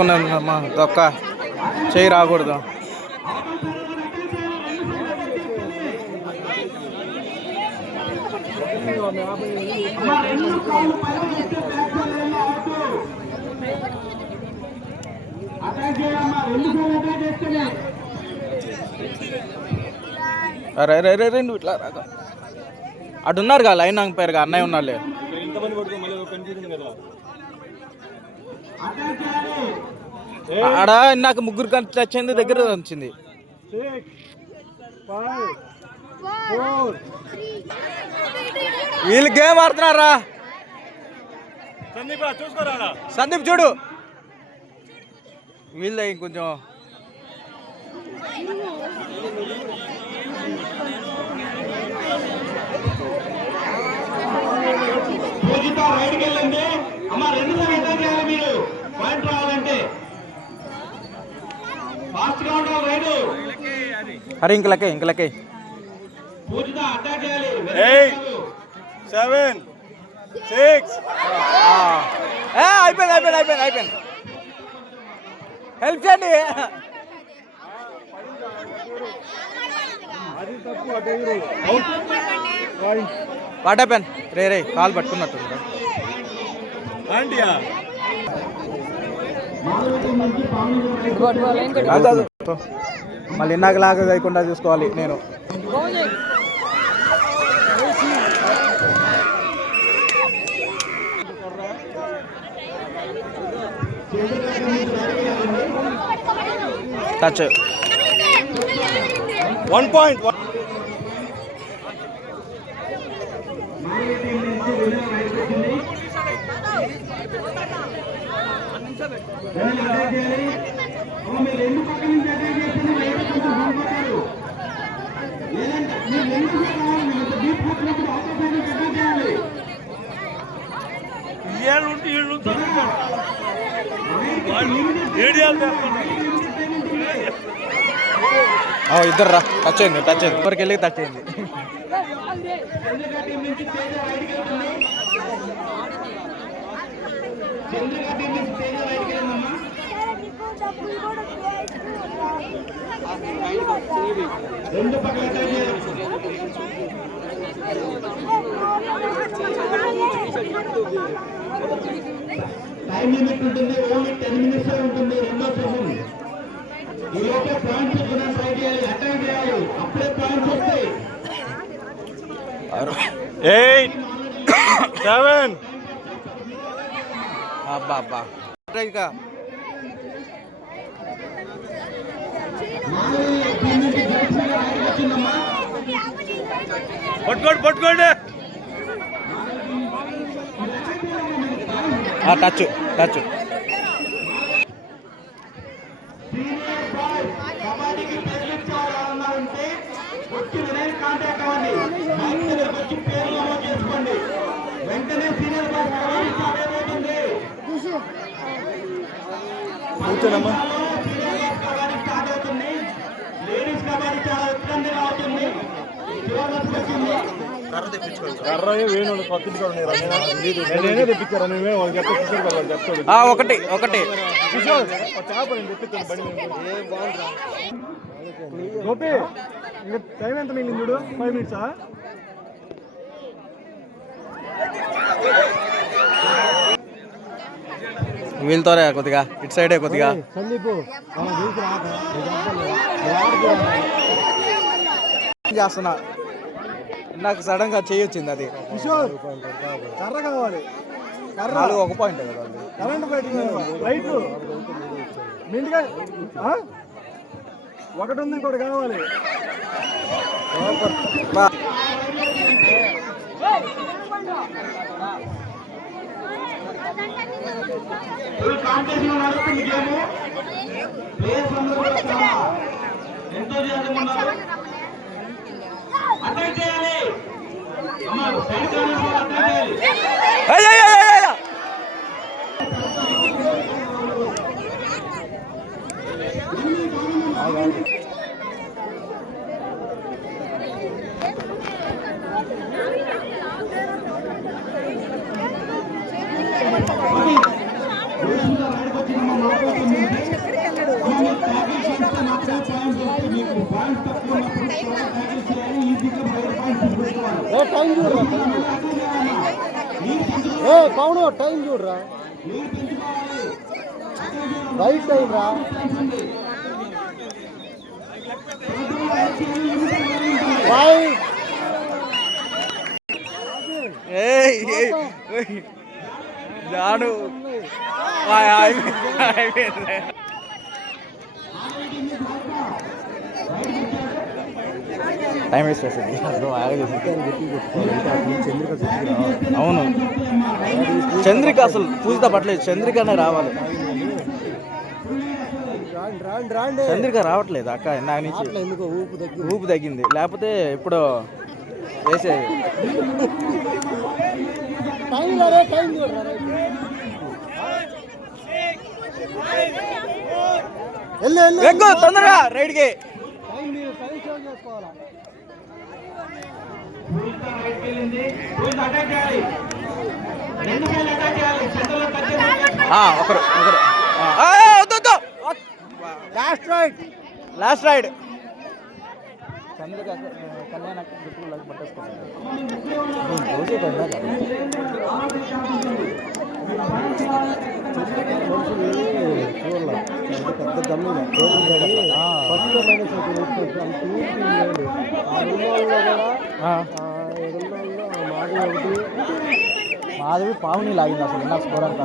అమ్మా దొక్క చేయి రాకూడదు. అరే రే రే రెండు ఇట్లా రాక అటున్నారు కదా లైన్ పేరుగా అన్నయ్య ఉన్నారులే. ఆడ నాకు ముగ్గురు వచ్చింది దగ్గర వచ్చింది. వీళ్ళు గేమ్ ఆడుతున్నారా? సందీప్ చూడు వీళ్ళే ఇంకొంచెం రైడ్కి వెళ్ళండి అమ్మ. రెండు సార్లు చేయాలి మీరు పాయింట్ రావాలంటే. ఫాస్ట్ గా ఉండాలి రైడు. అరే ఇంకలకే పూజిత అటాక్ చేయాలి. 8 7 6 అయిపోయింది. హెల్ప్ చేయండి. What happen? రే కాల్ పట్టుకున్నట్టు మళ్ళీ ఇందాక లాగా లేకుండా చూసుకోవాలి నేను. Touch 1 point. ఇద్దరు రా టచ్ అయింది ఇప్పటికి వెళ్ళి టచ్ అయింది. టైం లిమిట్ ఉంటుంది. ఓన్లీ 10 minutes ఉంటుంది రెండో సెషన్. ఈ లోపల పాయింట్స్ ట్రై చేయాలి, అటాక్ చేయాలి. అప్పుడే పాయింట్స్ వస్తాయి. 8 7 అబ్బా పట్టుకోండి. టచ్ కబడ్డీకి ప్రయత్నించాలన్నారంటే వచ్చి వినయ్ కాంటాక్ట్ అవ్వండి. మైక్ దగ్గరకు వచ్చి పేరు నమోదు చేసుకోండి. వెంటనే సీనియర్ బాస్ కబడ్డీ స్టార్ట్ అయిపోతుంది. కూర్చోనమ్మా. సీనియర్ కబడ్డీ స్టార్ట్ అవుతుంది. లేడీస్ కబడ్డీ చాలా ఇబ్బందిగా అవుతుంది. చివరికి వచ్చింది. కర్ర వేణు పత్తించుకోండి. నేనే తెప్పించారా? నువ్వే వాళ్ళకి చెప్తాడు. ఒకటి చేప నేను తెప్పించాను బండి. గోపి ఇంకా టైం ఎంత మిగిలింది చూడు. 5 minutes. వీళ్ళతోనే కొద్దిగా ఇటు సైడే కొద్దిగా చేస్తున్నా. నాకు సడన్ గా చేయొచ్చింది అది. కర్ర కావాలి. 1 point కదా కరెంట్ లైట్ మింటిగా ఒకటి ఉంది, ఇంకోటి కావాలి. అటాక్ చేయాలి. పాయింట్స్ తక్కువ ఉన్నప్పుడు త్వరగా ట్యాకిల్ చేయాలి, ఈజీగా 5 పాయింట్స్ తీసుకోవాలి. టైం చూడరా పౌను టైం చూడరా మీరు పెంచుకోవాలి. రైట్ టైం రా జాను టైం వేస్ట్ చేస్తుంది. అవును చంద్రిక అసలు పూజిత పట్టలేదు. చంద్రికనే రావాలి. చంద్రిక రావట్లేదు అక్క ఇందాక నుంచి. ఎందుకో ఊపు తగ్గింది. లేకపోతే ఇప్పుడు వేసేది. టైం చూడరా ఎక్కువ తొందరగా రైడ్కి. టైం మీరు టైం సేవ్ చేసుకోవాలా. పూజిత రైట్ వెళ్ళింది. పూజిత అటాక్ చేయాలి. 2 వేలు అటాక్ చేయాలి. సెంటర్లో టచ్ చేయాలి. ఒకరు last right last ride. Chandrika కళ్యాణ గుర్తులకు పట్టేసుకుంటారు. పెద్ద గమ్యం మాధవి పావుని లాగింది అసలు స్కోర్ అంతా.